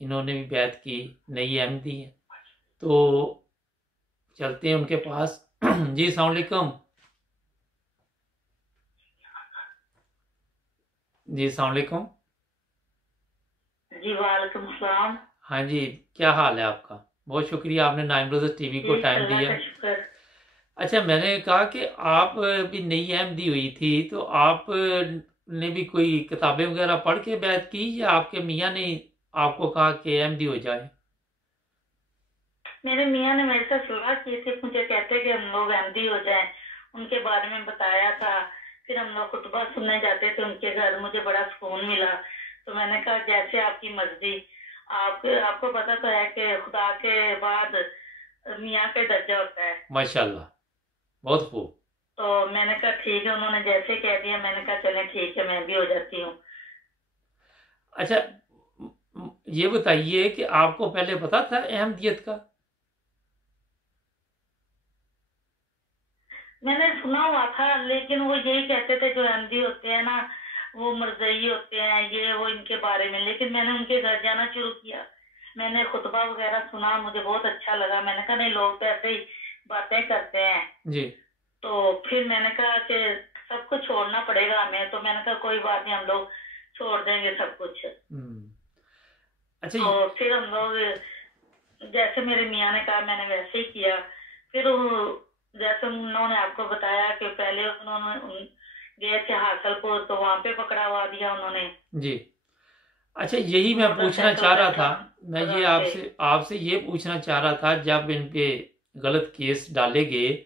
انہوں نے بھی بیعت کی، نئی احمدی ہیں، تو چلتے ہیں ان کے پاس۔ جی السلام علیکم۔ جی السلام علیکم۔ جی وعلیکم السلام۔ ہاں جی، کیا حال ہے آپ کا؟ بہت شکریہ آپ نے نائم روزہ ٹی وی کو جی ٹائم اللہ دیا۔ کا شکر۔ اچھا، میں نے کہا کہ آپ بھی نئی احمدی ہوئی تھی، تو آپ نے بھی کوئی کتابیں وغیرہ پڑھ کے بیعت کی، یا آپ کے میاں نے آپ کو کہا کہ احمدی ہو جائے؟ میرے میاں نے میرے سے صلاح کی تھی، مجھے کہتے کہ ہم لوگ احمدی ہو جائیں، ان کے بارے میں بتایا تھا، پھر ہم لوگ خطبہ سننے جاتے تھے ان کے گھر، مجھے بڑا سکون ملا۔ تو میں نے کہا جیسے آپ کی مرضی، آپ کو پتا تو ہے کہ خدا کے بعد میاں کا درجہ ہوتا ہے۔ ماشاءاللہ، بہت خوب۔ تو میں نے کہا ٹھیک ہے، انہوں نے جیسے کہہ دیا، میں نے کہا چلیں ٹھیک ہے، میں بھی ہو جاتی ہوں۔ اچھا، یہ بتائیے کہ آپ کو پہلے پتا تھا احمدیت کا؟ میں نے سنا ہوا تھا، لیکن وہ یہی کہتے تھے جو احمدی ہوتے ہیں نا وہ مرزئی ہوتے ہیں، یہ وہ ان کے بارے میں۔ لیکن میں نے ان کے گھر جانا شروع کیا، میں نے خطبہ وغیرہ سنا، مجھے بہت اچھا لگا۔ میں نے کہا نہیں، لوگ تو ایسے ہی باتیں کرتے ہیں۔ جی۔ تو پھر میں نے کہا کہ سب کچھ چھوڑنا پڑے گا ہمیں، تو میں نے کہا کوئی بات نہیں، ہم لوگ چھوڑ دیں گے سب کچھ۔ اچھا، اور پھر ہم لوگ جیسے میرے میاں نے کہا میں نے ویسے ہی کیا۔ پھر جیسے انہوں نے آپ کو بتایا کہ پہلے انہوں نے گئے تھے حاصل کو، تو وہاں پہ پکڑا ہوا دیا انہوں نے۔ جی۔ اچھا، یہی میں پوچھنا چاہ رہا تھا، میں یہ آپ سے یہ پوچھنا چاہ رہا تھا، جب ان پہ غلط کیس ڈالے گئے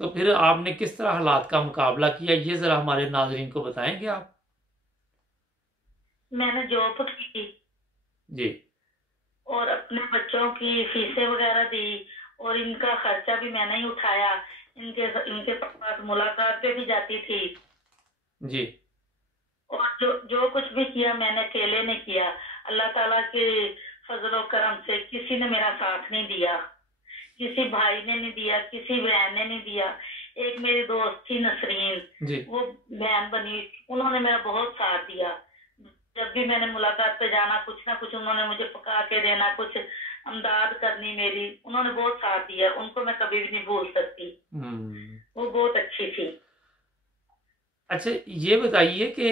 تو پھر آپ نے کس طرح حالات کا مقابلہ کیا، یہ ذرا ہمارے ناظرین کو بتائیں گے آپ؟ میں نے جاب کی جی، اور اپنے بچوں کی فیسیں وغیرہ دی، اور ان کا خرچہ بھی میں نے ہی اٹھایا۔ ان کے پاس ملاقات پہ بھی جاتی تھی۔ جی۔ اور جو کچھ بھی کیا میں نے اکیلے نے کیا، اللہ تعالیٰ کے فضل و کرم سے کسی نے میرا ساتھ نہیں دیا، کسی بھائی نے نہیں دیا، کسی بہن نے نہیں دیا۔ ایک میری دوست تھی نسرین، وہ بہن بنی، انہوں نے میرا بہت ساتھ دیا۔ جب بھی میں نے ملاقات پہ جانا، کچھ نہ کچھ انہوں نے مجھے پکا کے دینا، کچھ امداد کرنی میری، انہوں نے بہت ساتھ دیا، ان کو میں کبھی بھی نہیں بھول سکتی۔ وہ بہت اچھی تھی۔ اچھا، یہ بتائیے کہ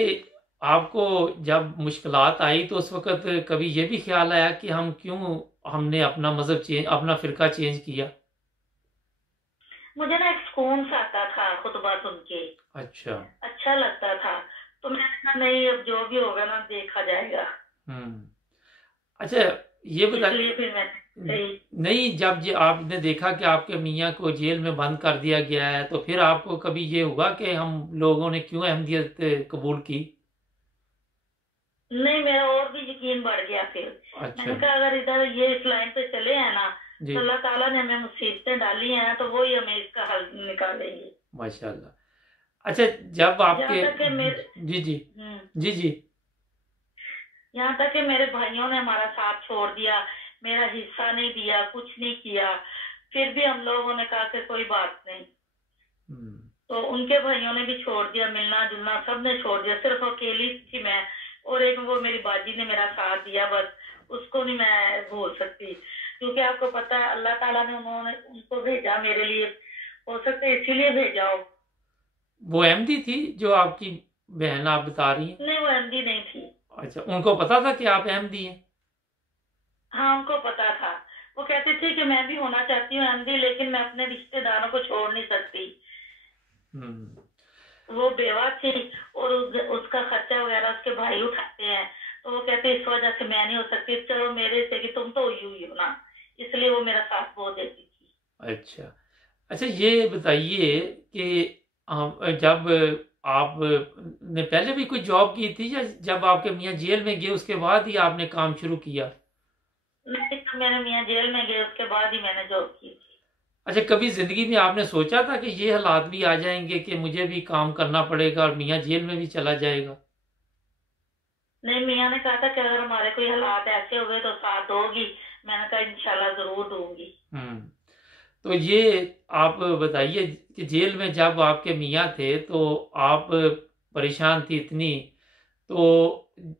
آپ کو جب مشکلات آئی تو اس وقت کبھی یہ بھی خیال آیا کہ ہم نے اپنا مذہب چینج، اپنا فرقہ چینج کیا؟ مجھے نا ایک سکون سا آتا تھا خطبہ سن کے، اچھا لگتا تھا، تو میں نے کہا نہیں، اب جو بھی ہوگا نا دیکھا جائے گا۔ اچھا، یہ بتائیے، نہیں، جب آپ نے دیکھا کہ آپ کے میاں کو جیل میں بند کر دیا گیا ہے، تو پھر آپ کو کبھی یہ ہوا کہ ہم لوگوں نے کیوں احمدیت قبول کی؟ نہیں، میرا اور بھی یقین بڑھ گیا پھر۔ میں نے کہا اگر ادھر یہ اس لائن پہ چلے ہیں نا، تو اللہ تعالیٰ نے ہمیں مصیبتیں ڈالی ہیں تو وہی ہمیں اس کا حل نکالیں گے۔ ماشاءاللہ۔ اچھا، جب آپ کے جی یہاں تک کہ میرے بھائیوں نے ہمارا ساتھ چھوڑ دیا، میرا حصہ نہیں دیا، کچھ نہیں کیا، پھر بھی ہم لوگوں نے کہا کہ کوئی بات نہیں۔ تو ان کے بھائیوں نے بھی چھوڑ دیا، ملنا جلنا سب نے چھوڑ دیا، صرف اکیلی تھی میں، اور ایک وہ میری باجی نے میرا ساتھ دیا، بس اس کو نہیں میں بھول سکتی، کیونکہ آپ کو پتا ہے اللہ تعالیٰ نے ان کو بھیجا میرے لیے، ہو سکتا ہے اسی لیے بھیجا ہو۔ وہ احمدی تھی جو آپ کی بہن آپ بتا رہی ہیں؟ نہیں، وہ احمدی نہیں تھی۔ اچھا، ان کو پتا تھا کہ آپ احمدی ہیں؟ ہاں، ان کو پتا تھا، وہ کہتے تھے کہ میں بھی ہونا چاہتی ہوں احمدی، لیکن میں اپنے رشتے داروں کو چھوڑ نہیں سکتی۔ وہ بیوہ تھی اور اس کا خرچہ وغیرہ اس کے بھائی اٹھاتے ہیں، تو وہ کہتے اس وجہ سے میں نہیں ہو سکتی، چلو میرے سے کہ تم تو ہوئی ہو نا، اس لیے وہ میرا ساتھ بہت دیتی تھی۔ اچھا، یہ بتائیے کہ جب آپ نے پہلے بھی کوئی جاب کی تھی، یا جب آپ کے میاں جیل میں گئے اس کے بعد ہی آپ نے کام شروع کیا؟ نہیں، میرے میاں جیل میں گئے اس کے بعد ہی میں نے جاب کی تھی۔ اچھا، کبھی زندگی میں آپ نے سوچا تھا کہ یہ حالات بھی آ جائیں گے کہ مجھے بھی کام کرنا پڑے گا اور میاں جیل میں بھی چلا جائے گا؟ نہیں، میاں نے کہا تھا کہ اگر ہمارے کوئی حالات ایسے ہوئے تو ساتھ دو گی، میں نے کہا انشاءاللہ ضرور دوں گی۔ تو یہ آپ بتائیے کہ جیل میں جب آپ کے میاں تھے تو آپ پریشان تھی اتنی، تو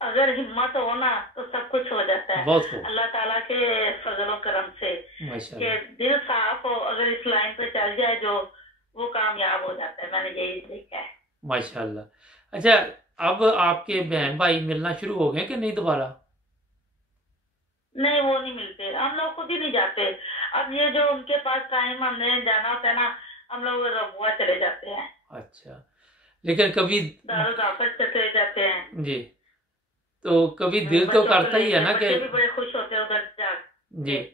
اگر ہمت ہو نا تو سب کچھ ہو جاتا ہے بہت خوب، اللہ تعالیٰ کے فضل و کرم سے، ماشاء کہ اللہ، دل صاف ہو اگر اس لائن پہ چل جائے جو، وہ کامیاب ہو جاتا ہے، میں نے یہی دیکھا ہے۔ ماشاء اللہ۔ اچھا، اب آپ کے بہن بھائی ملنا شروع ہو گئے کہ نہیں دوبارہ؟ نہیں وہ نہیں ملتے، ہم لوگ خود ہی نہیں جاتے۔ اب یہ جو ان کے پاس ٹائم ہم نے جانا ہوتا ہے نا، ہم لوگ ربوہ چلے جاتے ہیں، اچھا، لیکن کبھی دارالآفت چلے جاتے ہیں۔ جی، تو کبھی دل تو بچوں کو کرتا لے ہی ہے کے نا کہ بچے بھی بڑے خوش ہوتے ہیں ادھر جا جی، کے،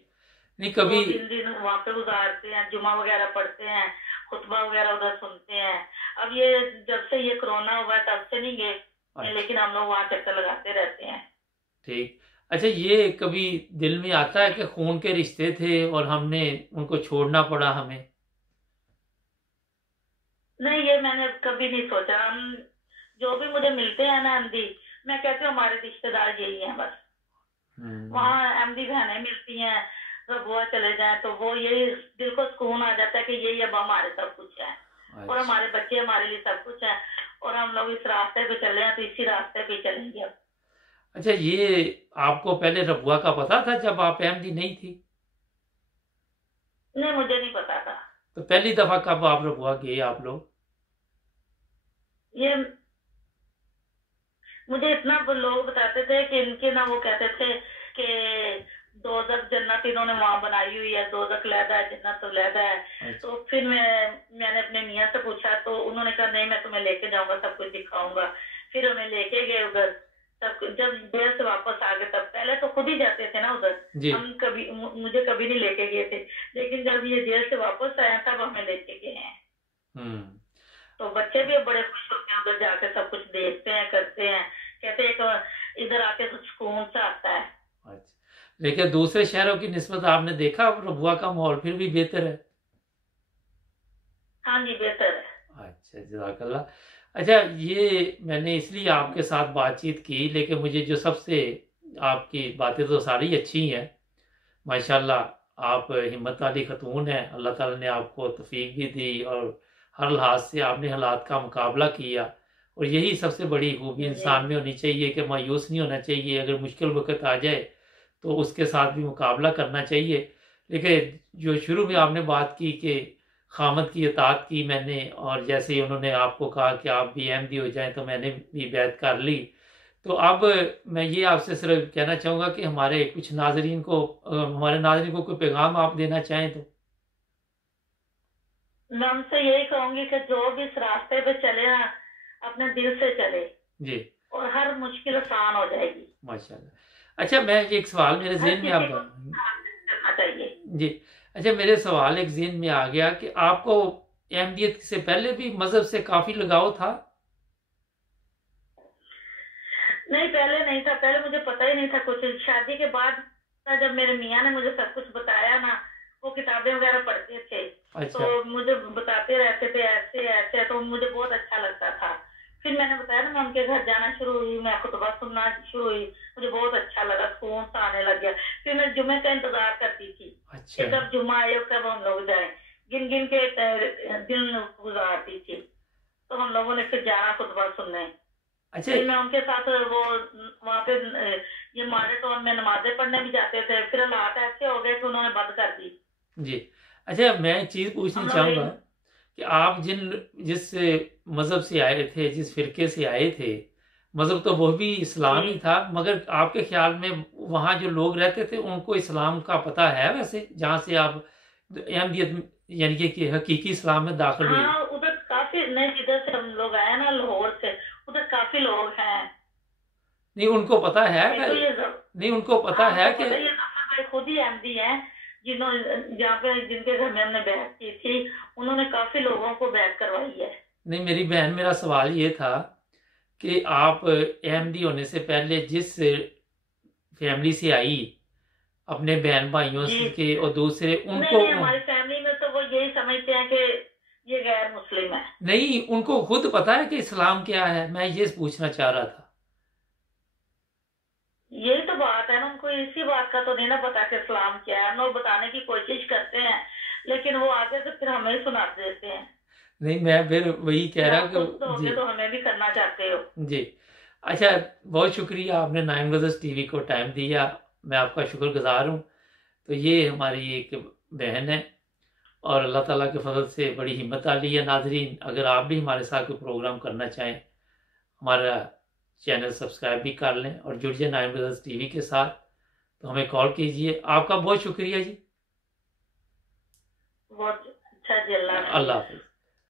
نہیں 2 کبھی 3 دن وہاں پہ گزارتے ہیں، جمعہ وغیرہ پڑھتے ہیں، خطبہ وغیرہ ادھر سنتے ہیں۔ اب یہ جب سے یہ کرونا ہوا تب سے نہیں گئے، اچھا، لیکن ہم لوگ وہاں چکر لگاتے رہتے ہیں۔ ٹھیک۔ اچھا، یہ کبھی دل میں آتا ہے کہ خون کے رشتے تھے اور ہم نے ان کو چھوڑنا پڑا ہمیں؟ نہیں یہ میں نے کبھی نہیں سوچا، ہم جو بھی مجھے ملتے ہیں نا احمدی، میں کہتی ہوں ہمارے رشتے دار یہی ہیں بس۔ وہاں احمدی بہنیں ملتی ہیں، ربوہ چلے جائیں تو وہ یہی دل کو سکون آ جاتا ہے کہ یہی اب ہمارے سب کچھ ہے، اور ہمارے بچے ہمارے لیے سب کچھ ہیں، اور ہم لوگ اس راستے پہ چل رہے ہیں تو اسی راستے پہ چلیں گے اب۔ اچھا، یہ آپ کو پہلے ربوہ کا پتا تھا جب آپ احمدی نہیں تھی؟ نہیں مجھے نہیں پتا تھا۔ تو پہلی دفعہ کب آپ ربوہ گئے آپ لوگ؟ یہ مجھے اتنا لوگ بتاتے تھے کہ ان کے نا وہ کہتے تھے کہ دوزخ جنت انہوں نے وہاں بنائی ہوئی ہے، دوزخ علیحدہ ہے جنت علیحدہ ہے۔ تو پھر میں نے اپنے میاں سے پوچھا تو انہوں نے کہا نہیں میں تمہیں لے کے جاؤں گا، سب کچھ دکھاؤں گا۔ پھر انہیں لے کے گئے ادھر، تب جب دیر سے واپس آ گئے، تب پہلے تو خود ہی جاتے تھے نا ادھر، ہم کبھی مجھے کبھی نہیں لے کے گئے تھے، لیکن جب یہ دیر سے واپس آیا تب ہمیں لے کے گئے ہیں۔ تو بچے بھی بڑے خوش ہوتے ہیں ادھر جا کے، سب کچھ دیکھتے ہیں کرتے ہیں، کہتے ہیں کہ ادھر آ کے تو سکون سے آتا ہے۔ اچھا، لیکن دوسرے شہروں کی نسبت آپ نے دیکھا ربوہ کا ماحول پھر بھی بہتر ہے؟ ہاں جی بہتر ہے۔ اچھا، جزاک اللہ۔ اچھا، یہ میں نے اس لیے آپ کے ساتھ بات چیت کی، لیکن مجھے جو سب سے آپ کی باتیں تو ساری اچھی ہیں ماشاءاللہ، آپ ہمت والی خاتون ہیں، اللہ تعالیٰ نے آپ کو توفیق بھی دی اور ہر لحاظ سے آپ نے حالات کا مقابلہ کیا، اور یہی سب سے بڑی خوبی انسان میں ہونی چاہیے کہ مایوس نہیں ہونا چاہیے، اگر مشکل وقت آ جائے تو اس کے ساتھ بھی مقابلہ کرنا چاہیے۔ لیکن جو شروع میں آپ نے بات کی کہ خامد کی اطاعت کی میں نے، اور جیسے ہی انہوں نے آپ کو کہا کہ آپ بھی احمدی ہو جائیں تو میں نے بھی بیعت کر لی، تو اب میں یہ آپ سے صرف کہنا چاہوں گا کہ ہمارے ناظرین کو کوئی پیغام آپ دینا چاہیں تو؟ میں ان سے یہی کہوں گی کہ جو بھی اس راستے پہ چلے نا اپنے دل سے چلے جی، اور ہر مشکل آسان ہو جائے گی۔ ماشاءاللہ۔ اچھا، میں ایک سوال میرے ذہن میں جی، اچھا میرے سوال ایک ذہن میں آ گیا کہ آپ کو احمدیت سے پہلے بھی مذہب سے کافی لگاؤ تھا؟ نہیں پہلے نہیں تھا، پہلے مجھے پتہ ہی نہیں تھا کچھ، شادی کے بعد جب میرے میاں نے مجھے سب کچھ بتایا نا، وہ کتابیں وغیرہ پڑھتے تھے تو مجھے بتاتے رہتے تھے ایسے ایسے، تو مجھے بہت اچھا لگتا تھا۔ پھر میں نے بتایا نا میں ان کے گھر جانا شروع ہوئی، میں خطبہ سننا شروع ہوئی، مجھے بہت اچھا لگا، سکون سا آنے لگ گیا۔ پھر میں جمعے کا انتظار کرتی تھی کہ کب جمعہ آئے کب ہم لوگ جائیں، گن گن کے دن گزارتی تھی، تو ہم لوگوں نے پھر جانا خطبہ سننے۔ پھر میں ان کے ساتھ وہ وہاں پہ یہ مارٹون میں نمازیں پڑھنے بھی جاتے تھے، پھر حالات ایسے ہو گئے کہ انہوں نے بند کر دی۔ جی، اچھا میں ایک چیز پوچھنا چاہوں گا کہ آپ جس مذہب سے آئے تھے، جس فرقے سے آئے تھے، مذہب تو وہ بھی اسلام ہی تھا، مگر آپ کے خیال میں وہاں جو لوگ رہتے تھے ان کو اسلام کا پتہ ہے ویسے جہاں سے آپ احمدیت یعنی کہ حقیقی اسلام میں داخل ہوئے؟ ہاں ادھر کافی نہیں، جدھر سے ہم لوگ آئے نا لاہور سے، ادھر کافی لوگ ہیں۔ نہیں ان کو پتا ہے نہیں ان کو پتا ہے کہ خود ہی احمدی ہیں جہاں پہ جن کے گھر میں ہم نے بیعت کی تھی، انہوں نے کافی لوگوں کو بیعت کروائی ہے۔ نہیں میری بہن، میرا سوال یہ تھا کہ آپ احمدی ہونے سے پہلے جس فیملی سے آئی اپنے بہن بھائیوں کے اور دوسرے ان کو، ہماری فیملی میں تو وہ یہی سمجھتے ہیں کہ یہ غیر مسلم ہے۔ نہیں ان کو خود پتا ہے کہ اسلام کیا ہے؟ میں یہ پوچھنا چاہ رہا تھا۔ یہی تو بات ہے نا، ان کو اسی بات کا تو نہیں نا پتا کہ اسلام کیا ہے، ہم لوگ بتانے کی کوشش کرتے ہیں لیکن وہ آگے سے پھر ہمیں سنا دیتے ہیں۔ نہیں میں پھر وہی کہہ رہا کہ تو ہمیں بھی کرنا چاہتے ہو۔ جی، اچھا، بہت شکریہ، آپ نے نائن بردرز ٹی وی کو ٹائم دیا، میں آپ کا شکر گزار ہوں۔ تو یہ ہماری ایک بہن ہے اور اللہ تعالیٰ کے فضل سے بڑی ہمت والی ہے۔ ناظرین، اگر آپ بھی ہمارے ساتھ کوئی پروگرام کرنا چاہیں، ہمارا چینل سبسکرائب بھی کر لیں اور جڑ جائیں نائن بردرز ٹی وی کے ساتھ، تو ہمیں کال کیجئے۔ آپ کا بہت شکریہ جی، بہت اچھا جی، اللہ حافظ۔ اللہ حافظ۔